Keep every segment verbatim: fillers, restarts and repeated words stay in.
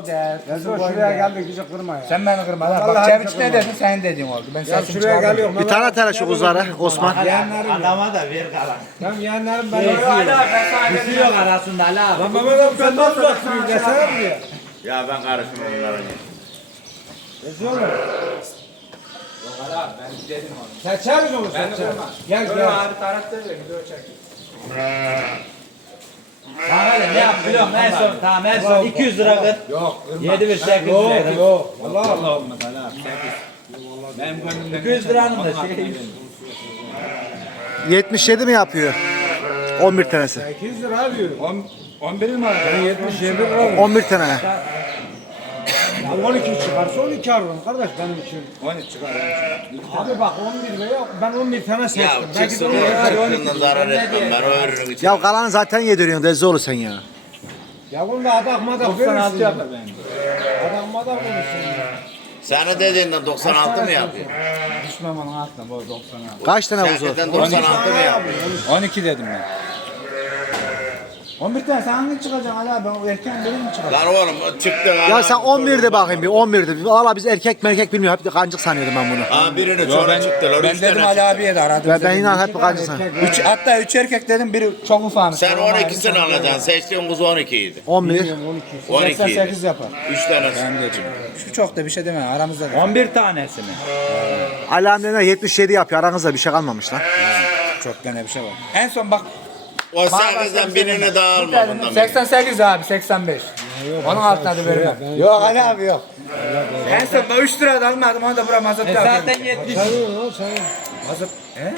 der. Yazma şuraya geldik bizi kırma ya. Sen beni kırma lan. Vallahi Bak Çeviç kırma. ne dedin sen dediğin oldu. Ben Ya sesimi şuraya çıkardım. geliyorum. Bir tane tane şu kuzulara Osman. Yeğenlerim ya. Adama da ver kalan. Ben yeğenlerim ben Yok izliyorum. hala ben sana bir şey yok arasında hala. Lan Mehmet abi sen nasıl baksın? Desene mi ya? Ya ben karışmam onlara. Yazıyorum. Yok hala ben dedim onu. Seçeriz onu Ben de seçeriz. kırma. Gel Böyle gel. ağrı tarafta ver. Video çekin. Bana öyle ne yap biliyorum en son tamam en son iki yüz lira kır. Yok kırma. yedi bir sekiz Yok lira. yok. Vallahi Allah olmaz hala. Benim gönlümden. iki yüz liranın da şey. yetmiş yedi mi yapıyor? on bir tanesi. sekiz lira diyor. on bir mi var? Ben yetmiş yedi lira diyor. on bir tane. on iki çıkarsa on iki alırım kardeş benim için. on üç çıkar. Abi bak on bir veya ben on bir tane seçtim. Ya Belki de çıksın on ya, iki. çıktığından zarar etmem ben o ürünü için. Ya kalanı zaten yediriyorsun Dezoğlu sen ya. Ya bunu da adak madak doksan altı verirsin. yapar bence. Adak madak verirsin. Sana dediğinden doksan altı mı yapıyor? Düşmem onun altına bu doksan altı. Kaç tane kuzu? Gerçekten doksan altı mı yapıyor? on iki dedim ben. on bir tane sen hangi çıkacaksın hala? Ben erken benim mi çıkacağım? Lan oğlum çıktı. Ya sen on birde bakayım bir on birde. Valla biz erkek merkek bilmiyor. Hep kancık sanıyordum ben bunu. Ha birini Yo, sonra ben, çıktı. Lan ben üç dedim tane Ali çıktı. abiye de aradım. Ben, ben inan hep kancık sanıyorum. Üç, hatta üç erkek dedim biri çok ufakmış. Sen Tamam, on ikisini ayrı. alacaksın. Seçtiğin kuzu on iki idi. on bir. on iki seksen idi. sekiz yapar. üç tane. Ben dedim. Şu çok da bir şey deme aramızda da. on bir tanesi mi? Ali amcana yetmiş yedi yapıyor. Aranızda bir şey kalmamış lan. Çok gene bir şey var. En son bak. O sekizden birini daha alma bundan. seksen sekiz abi seksen beş. Onun altına da vermem. Yok Ali abi yok. En son ben üç lira da almadım onu da buraya mazot E yapıyorum. zaten yetmiş. Sayın lan sayın. Mazot.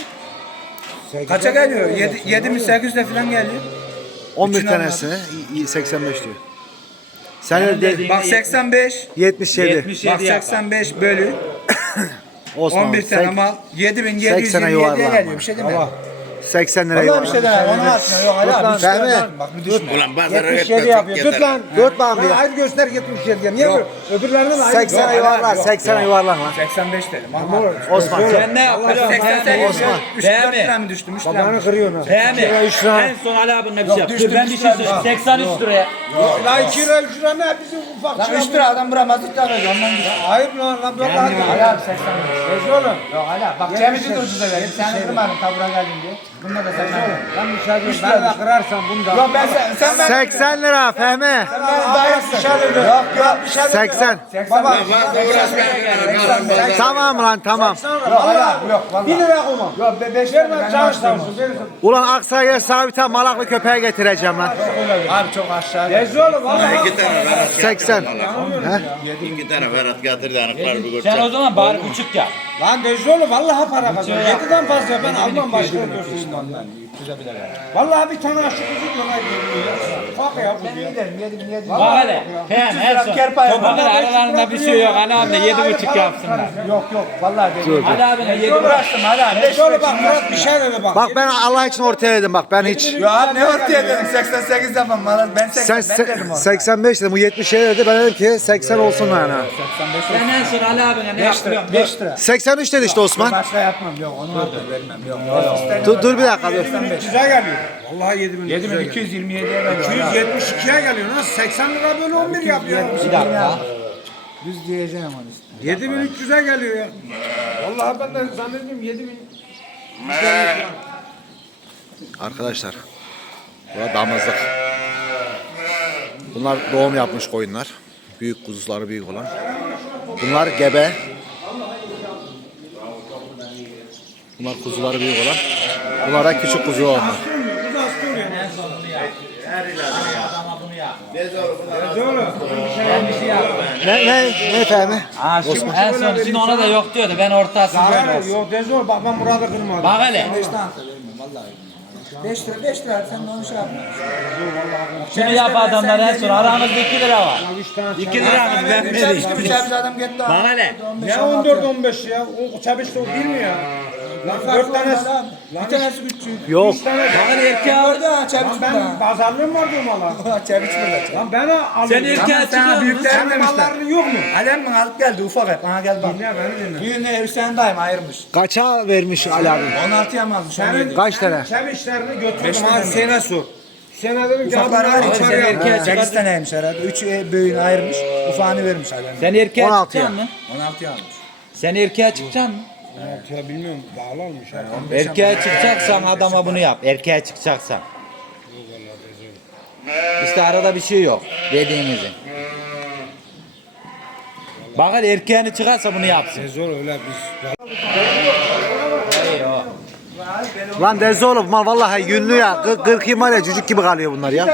He? Kaça geliyor? yedi mi sekiz de falan geliyor. on bir Üçünü tanesine y- y- seksen beş diyor. Sen Benim öyle dediğim- Bak seksen beş. yetmiş yedi. yetmiş Bak yedi yapar. seksen beş bölü Osman on bir tane sek- mal yedi bin yedi yüz seksene yirmi yediye yuvarlama. geliyor. Bir şey deme. seksen lira Vallahi bir şey yuvarlak. deme. Onun altına yok Ali abi. Fehmi. Fehmi. Bak bir düşme. Ulan pazara yetmiş gitme yedi çok yapıyor. Tut yeter. lan. Dört bana bir. Lan hayır göster yetmiş yedi. Niye Yok. bu? Öbürlerinin aynı. seksene Yok, yuvarlak. yok, seksene yuvarlak lan. seksen beş dedim. Ama Ama Osman. Sen ne yapıyorsun? seksen sekiz Osman. üç dört Fehmi. lira mı düştüm? üç lira mı Babanı düştüm? kırıyor ha. Fehmi. üç lira. En son Ali abinin hepsi Yok, yaptı. düştüm, Ben bir şey düştüm. söyleyeyim. seksen üç liraya. La iki lira üç lira ne bizim ufak Lan şey üç yapıyor. lira adam buraya mazot yapıyor. Ondan düştüm. Ayıp lan lan böyle Ali hadi. abi seksen beş. Neyse oğlum. Yok hala bak Cemil'i de ucuza verdim. Sen kırmadın tabura geldin diye. Bunda da seksen beş. Ben bir şey diyeyim. Ben de kırarsam bunu da. Yok ben sen sen ben seksen lira Fehmi. Ben dayısın. Yok yok bir şey diyeyim. seksen. Baba. Fazla uğraşmayın. Tamam lan tamam. Yok hala yok Bir vallahi. lira koymam. Yok be beş lira Vermem ben çalış açtım. tavsiye. Verirsin. Ulan Aksaray'a sana bir tane malaklı köpeğe getireceğim lan. Abi çok aşağı. Neyse oğlum valla. İki tane Ferhat seksen. İki tane Ferhat getirdi anıklar bir Sen o görsen. zaman bari buçuk yap. Lan neyse oğlum vallahi para kazanıyor. Yediden fazla ben almam başka göstereyim ondan. Vallahi bir tane aşık kuzu bana geliyor. Ufak ya kuzu ya. Gidelim yedi bin yedi. Bak hele. Hem en son. Toplamda aralarında bir şey yok. Ali abine yedi buçuk yapsınlar. Yok yok vallahi dedim. Ali abine yedi buçuk. Uğraştım hala. Ne Neyse oğlum bak Murat bir şey dedi bak. Bak ben Allah için ortaya dedim bak ben hiç. Ya abi ne ortaya dedim seksen sekiz yapmam bana ben Sen seksen ben dedim se- orada. seksen beş dedim bu yetmiş yedi dedi ben dedim ki seksen olsun yani. Ben en son Ali abine ne beş lira yapıyorum? beş lira. seksen üç dedi işte Osman. Başka yapmam yok onu da vermem yok. Yok. Dur, dur bir dakika dur. yedi bin üç yüze geliyor. Vallahi yedi bin üç yedi yüze bin geliyor. iki yüz yirmi yediye geliyor. iki yüz yetmiş ikiye geliyor lan. seksen lira böyle on bir yapıyor. Bir dakika. Düz diyeceğim onu işte. yedi bin üç yüze geliyor ya. Vallahi ben de zannediyorum yedi bin. Arkadaşlar. Burada damızlık. Bunlar doğum yapmış koyunlar. Büyük kuzuları büyük olan. Bunlar gebe. Bunlar kuzuları büyük olan. Bunlar da küçük kuzu olanlar. Ne ne ne Fehmi? Ha şimdi en son şimdi ona da yok diyordu. Ben ortasını böyle Hayır olsun. yok Dezor bak ben Murat'ı kırmadım. Bak hele. beş tane de vermem vallahi. beş lira beş lira sen de onu şey yapma. Şunu yap adamlar en son. Aramızda iki lira var. üç tane iki lira mı? Ben Bir vereyim. çabiş bir çabiş adam gitti. Bak hele. Ne on dört on beş ya? O çabiş de o bir mi ya? Lan dört tane. Lan Bir tanesi küçük. Yok. üç tane. Bak hele erkeğe al. Orada çabiş Ben burada. pazarlığım vardı o mala. Çabiş burada. Lan ben alıyorum. Sen erkeğe çıkıyor musun? Senin malların yok mu? Alem mi alıp geldi ufak hep bana gel bak. Ne beni dinle. Düğünde Hüseyin dayım ayırmış. Kaça vermiş Ali abi? on altıya mı almış? Senin Kaç tane? Çabişlerini götürdüm Beş ha tane. Hüseyin'e sor. Sene dedim ki Ufaklar var abi, içeri. erkeğe sekiz taneymiş herhalde. üç büyüğünü ayırmış. Ufağını vermiş hala. Sen erkeğe on altı çıkacaksın ya. mı? on altıya almış. Sen erkeğe çıkacaksın mı? ya bilmiyorum bağlanmış ha. Erkeğe çıkacaksan adama bunu yap. Erkeğe çıkacaksan. İşte arada bir şey yok dediğimizin. Bak hele erkeğini çıkarsa bunu yapsın. Zor öyle biz. Lan Dezde oğlum mal vallahi yünlü ya. Gı- Kırkıyım var ya cücük gibi kalıyor bunlar ya.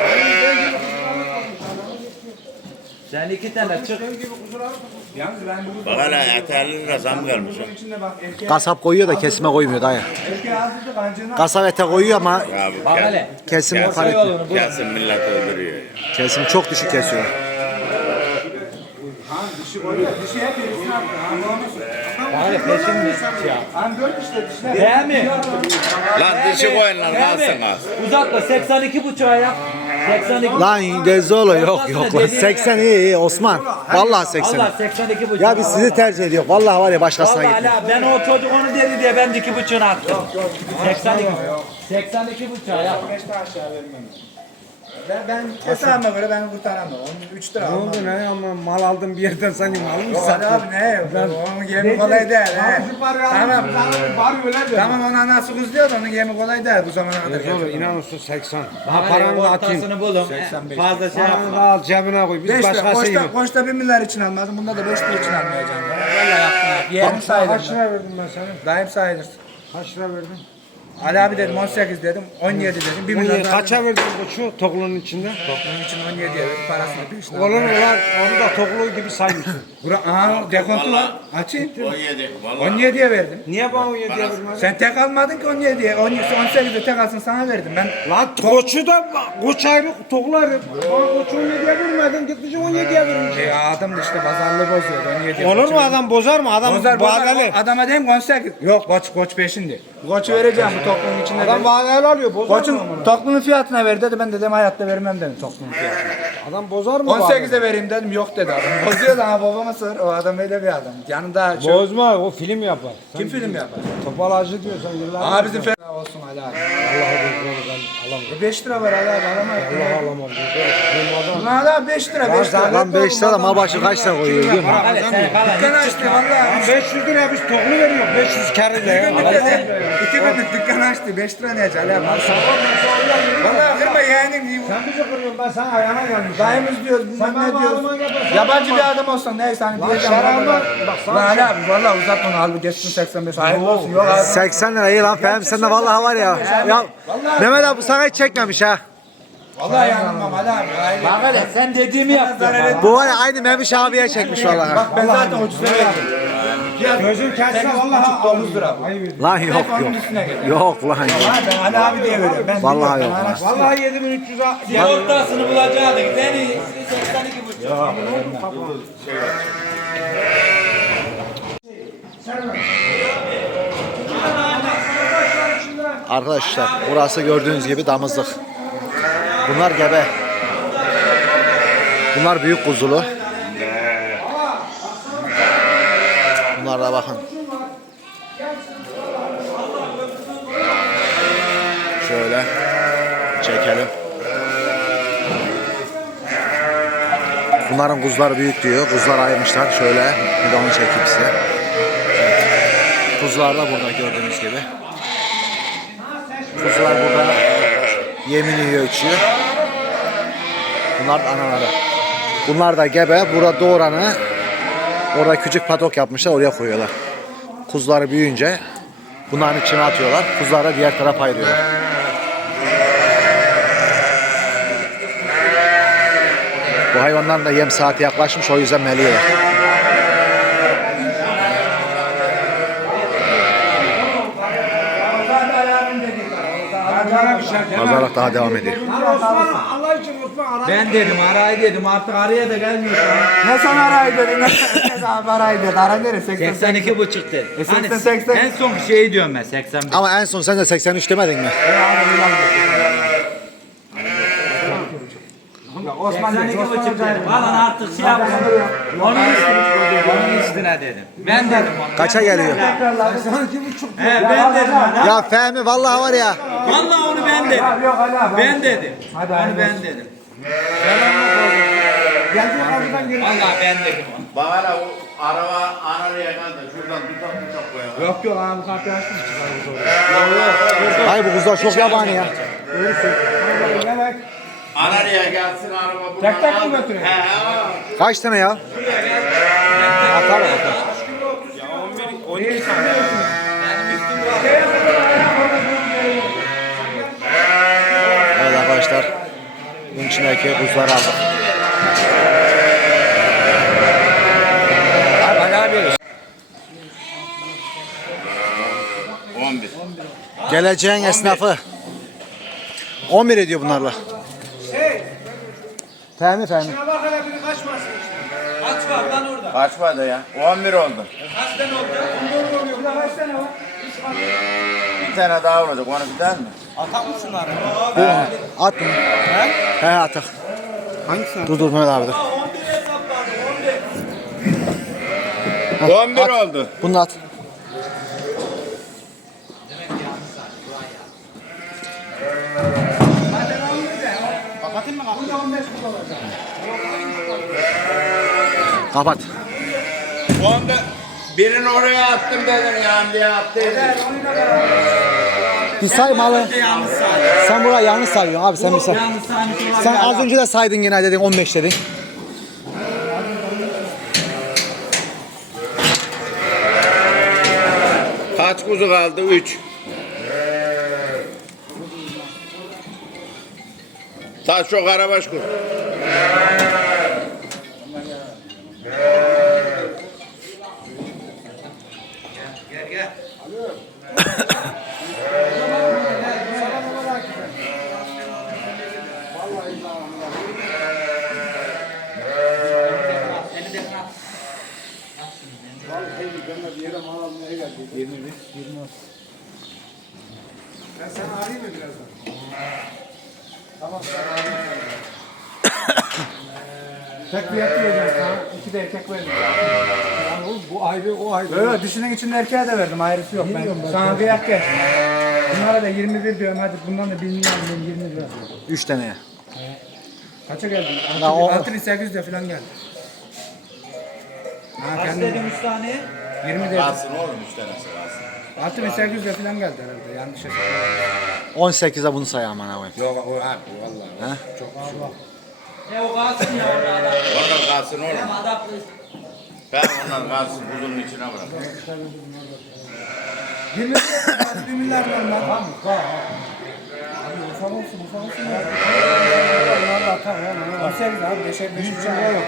Sen iki tane çık. Yalnız ben bu Bak hala yeterli lira zam gelmiş. bunun içinde bak erkeğe Kasap koyuyor da kesime koymuyor dayı. erkeğe azdırdık ancına. Kasap ete koyuyor ama Ya bu Bak kes- hele. kesim Kesin. para etmiyor. Kesin millet öldürüyor ya. Kesim çok düşük kesiyor. Ha dişi koyuyor. Dişi hep birisini attı. Ha bu olmasın. Bak hele peşin mi? Ya. Han dört işte dişler. Değil mi? Lan dışı koyun lan kalsın az. Uzatma seksen iki buçuğa yap. seksen iki. Lan Dezde oğlum yok yok lan. seksen iyi iyi Osman. Vallahi seksen. Allah seksen iki buçuk. Ya biz sizi tercih ediyor. Vallahi var ya başkasına Vallahi gitmiyor. hala ben o çocuk onu dedi diye ben de iki buçuğunu attım. seksen iki. seksen iki buçuğa yap. Beş daha aşağı vermem. Ben, ben hesabıma göre ben kurtaramam. Onun üç lira Ne almam. oldu ne ama mal aldım bir yerden sanki mal mı Yok sattın? hadi abi ne? Onun yemi kolay değil. he. Tamam. Var öyle de. Tamam ona nasıl kuzluyor da onun yemi kolay değil bu zamana kadar. Zor inan olsun seksen. Ha Bak paranı hele da atayım. ortasını bulun. seksen beş. Fazla şey Paranı yapma. da al cebine koy. Biz beş lira. başkası gibi. Koçta, koçta bir milyar için almadım. Bunda da beş lira için almayacağım. Valla yaptım abi. Yeğenim Kaç sayılır. lira verdim ben sana? Dayım sayılır. Kaç lira verdim? Ali abi dedim on sekiz dedim. on yedi dedim. bir milyon daha Kaça verdin koçu toklunun içinde? Toplum için on yediye verdim. Parasını beş lira. Olur mu lan? Onu da tokluğu gibi saymışsın. Bura, aha dekontu var. Açayım. on yedi. Vallahi. on yediye verdim. Niye bana on yediye vermedin? Sen tek almadın ki on yediye. on sekizde tek alsın sana verdim. Ben Lan koçu da koç ayrı toklu ayrı. Bana koçu on yediye vermedin gitmiş on yediye vermiş. e, adam da işte pazarlığı bozuyordu. on yediye. Olur mu adam bozar mı? Adam Bozar bozar. vadeli. Adama dedim on sekiz. Yok koç koç peşindi. Koçu vereceğim bu toplumun içinde. Adam dedim. vadeli alıyor bozar Koçun mı? ama? toplumun fiyatına ver dedi. Ben dedim hayatta vermem dedim toplumun fiyatına. Adam bozar mı? on sekize vereyim dedim. Yok dedi adam. Bozuyor da ha babama sor. O adam öyle bir adam. Yanında şu, Bozma o film yapar. kim film yapar? Topalacı diyorsan yıllar. Aa bizim fena olsun Ali abi. Allah'a emanet ben alamam. E beş lira var Ali abi alamayız. Allah alamam. Benim adam. Ulan abi beş lira beş lira. Lan beş lira da mal başı kaç lira koyuyor değil mi? Bak hele sen kalan. Dükkan açtı valla. beş yüz liraya biz toklu veriyor. beş yüz kar ile ya. İki günlük dükkan açtı. beş lira ne Ali abi? Valla kırma yeğenim. Sen bizi kırıyorsun ben sana ayağına gelmiş. Dayımız diyoruz. Bilmem Sen ne bana diyoruz. bağlaman yaparsan- Yabancı bir adam olsan neyse hani diyeceğim. şarabı- Bak bak sana Lan Ali abi valla uzatma onu. Halbuki geçsin seksen beş. Hayırlı olsun. Yok abi. seksen lira iyi lan Fehmi sen de vallahi var ya. Ya Mehmet abi bu sana hiç çekmemiş ha. Vallahi yanılmam Ali abi. Hayırlı. Bak hele sen dediğimi yap. Bu var ya aynı Memiş abiye çekmiş vallahi. Bak ben zaten ucuza verdim. Gözün kesse sekiz vallahi buçuk dokuz lira. Ayıp. Lan yok yok. Onun üstüne gelir. Yok lan yok. Ha ben Ali abi diye veriyorum. Ben Vallahi bilmiyorum, yok. ben araştırdım. Vallahi yedi bin üç yüz Bir ortasını bulacaktık. En iyisi seksen iki buçuk. Arkadaşlar burası gördüğünüz gibi damızlık. Bunlar gebe. Bunlar büyük kuzulu. Bunlar da bakın. Şöyle çekelim. Bunların kuzuları büyük diyor. Kuzular ayırmışlar. Şöyle bir de onu çekeyim size. Evet. Kuzular da burada gördüğünüz gibi. Kuzular burada yemin yiyor içiyor. Bunlar da anaları. Bunlar da gebe. Burada doğuranı orada küçük padok yapmışlar. Oraya koyuyorlar. Kuzuları büyüyünce bunların içine atıyorlar. Kuzuları diğer tarafa ayırıyorlar. Bu hayvanların da yem saati yaklaşmış. O yüzden meliyorlar. Pazarlık daha devam ediyor. Osman Allah için Osman ara. Ben dedim arayı dedim artık araya da gelmiyor. Ne sen arayı dedin, ne sen arayı dedin. Ara nereye? seksen iki buçuk dedi. Hani seksen, seksen. en son şey diyorum ben seksen bir. Ama en son sen de seksen üç demedin mi? Yok Osman seksen değil. iki Osman buçuk Hoca'yı dedim. verdim. Alan artık şey yapma. Onun üstüne, onun üstüne dedim. Ben dedim onu. Kaça geliyor? seksen iki buçuk. He ben dedim ona. Ya Fehmi vallahi var ya. Vallahi onu ben dedim. Abi yok Ali abi. Ben dedim. Hadi Onu abi. ben dedim. Geldi kapıdan geri. Vallahi ben dedim onu. Bak hala o araba anarıya kaldı. Şuradan tutak tutak koyalım. Yok yok abi kapıyı açtım çıkarız oraya. Hayır bu kuzlar çok yabani ya. Evet. Anarıya gelsin araba buradan Tek tek mi aldı. götürüyor? He he. Kaç tane ya? Atar atar. Evet arkadaşlar. Bunun içindeki kuzuları aldık. Ali abi. on bir. Geleceğin esnafı. on bir ediyor bunlarla. Şey, Fehmi Fehmi. şuna bak hele biri kaçmasın işte. Kaç var lan orada? Kaç vardı ya? on bir oldu. Kaç tane oldu? Doğru oluyor. Burada kaç tane var? Üç tane. Bir tane daha olacak. Onu bir mi? Atak mı şunları? At bunu. He? He atak. Hangisi? Dur dur Mehmet abi dur. on bir hesaplardı on bir. on bir oldu. Bunu da at. Kapatayım mı kapıyı? Burada on beş kutu olacak. Kapat. on da birini oraya attım dedim ya diye attıydım. Bir say malı. Yanlış saydı. Sen burayı yanlış sayıyorsun abi sen bir say. Yanlış saymış olabilir. Sen az önce de saydın gene dedin on beş dedin. Kaç kuzu kaldı? üç. Taş çok arabaş kuzu. Gel gel. Seni de kal. Ben seni arayayım mı birazdan? Tek bir et vereceğim sana. İki de erkek verdim. Yani oğlum bu ayrı o ayrı. Yok dişinin içinde erkeğe de verdim. Ayrısı yok. Ben sana kıyak gel. Bunlara da yirmi bir diyorum. Hadi bundan da bir milyon diyorum. yirmi lira. üç taneye. Kaça geldin? Ya o- altı bin sekiz yüz de falan geldi. Ha Kaç kendim dedim üç tane? yirmi dedim. Kalsın oğlum üç tanesi kalsın. altı bin sekiz yüz de falan geldi herhalde. Yanlış hesaplamıyorum. on sekize bunu say aman abi. Yok o abi vallahi. He? Çok çok. E o kalsın ya orada adam. Onlar kalsın oğlum. Hem adam Ben onlar kalsın kuzunun içine bırak. yirmi bir milyar onlar. Tamam mı? Tamam. Abi ufak olsun ufak olsun. Valla tamam. on sekiz abi. beşer beş yüz lira yok.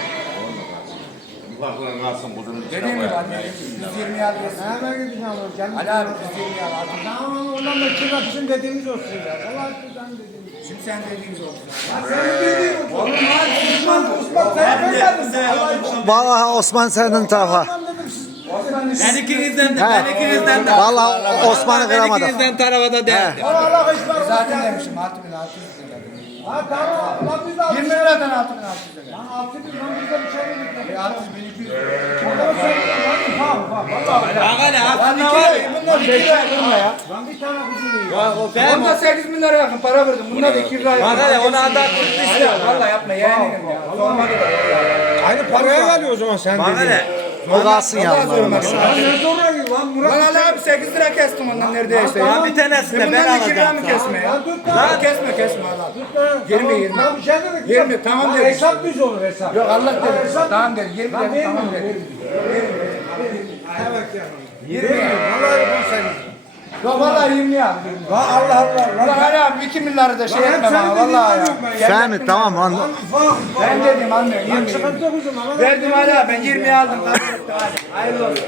Ufaklar kalsın kuzunun içine Dediğim gibi bırak. hadi yüz yirmi yıl diyorsun. Hemen gideceğim oğlum. Canım. Ali abi yüz yirmi yıl artık. Tamam ondan da kira bizim dediğimiz olsun ya. Allah aşkına dediğimiz. Şimdi sen dediğiniz oldu. Senin dediğin olsun. Oğlum hadi Osman Osman sen göndermişsin. Allah aşkına. Vallahi Osman senin tarafa. Osman dedim siz. Ben ikinizden de, He. ben ikinizden de. Vallahi Osman'ı Ben kıramadım. ikinizden tarafa da derdim. Allah aşkına. Zaten demişim altı bin altı yüz lira. Ha tamam. Lan biz de yirmi liradan altı bin altı yüz lira. Lan altı bin lan biz de bir şey yedik. E altı bin iki yüz lira. Ondan sonra lan tamam tamam. Vallahi. Bak hele Lan aslında iki var lira. ya. Bunlar beş lira kırma ya. Lan bir tane kuzu yiyor. Onda sekiz bin lira yakın para verdim. Bunda da iki lira yakın. Bak hele ona adam tuttu işte. Valla yapma yeğenim ya. Sorma gibi. Aynı paraya geliyor o zaman sen Bak hele. O kalsın ya Vallahi bunlar zoruma olmasın. gidiyor. Ne zoruna gidiyor lan Murat? Lan Ali abi sekiz lira kestim ondan neredeyse ya. Lan bir tanesini de ben Bundan iki lira alacağım. mı kesme ya? Lan tut lan. Lan kesme kesme Allah. yirmi yirmi. Lan bir şey dedik. yirmi, tamam Lan dedik. hesap düz olur hesap. Yok Allah Lan dedi. hesap- Tamam dedi. yirmi Lan dedi. Tamam vermiyor, dedi. Evet ya. yirmi ya. Vallahi ben sayayım. Yok vallahi yirmi ya. Lan Allah Allah. Lan Ali abi iki milyarı da şey Lan hep etme senin bana dediğin vallahi yok ya. ben ya. Fehmi tamam lan. Lan ufak. Ben dedim anlıyorum Lan yirmi. çıkartacak o zaman. Verdim Ali abi ben yirmiye aldım. Kabul etti hadi. Hayırlı olsun.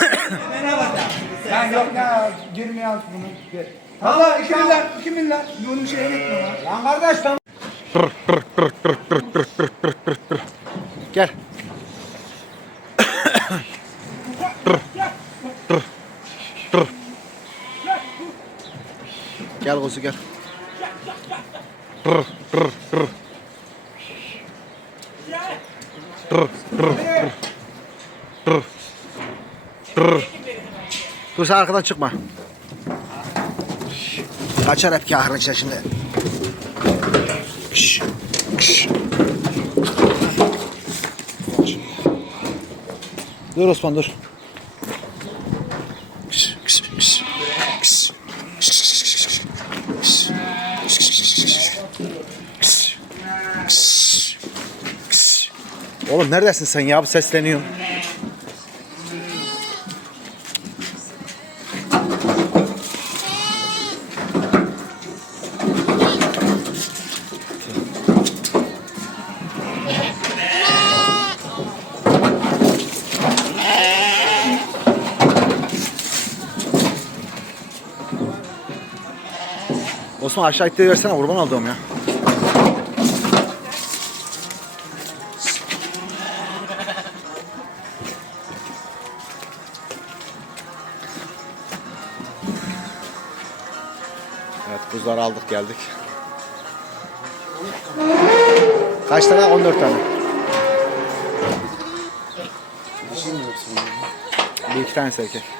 Ben yok ya yirmiye aldım bunu. Valla iki milyar, iki milyar. Bunun şeye gitme lan. Lan kardeş lan. Gel. Gel kuzu gel. Dur sen arkadan çıkma. Kaçar hep kahırın içine şimdi. Kış, kış. Dur Osman dur. Kış, kış, kış. Kış, kış, kış, kış, kış. Kış, kış, kış, kış, kış. Kış, kış, kış. Oğlum neredesin sen ya? Bu sesleniyorsun. Osman aşağı ittiği versene kurban olduğum ya. Evet buzları aldık geldik. Kaç tane? on dört tane. Bir iki tanesi erkek.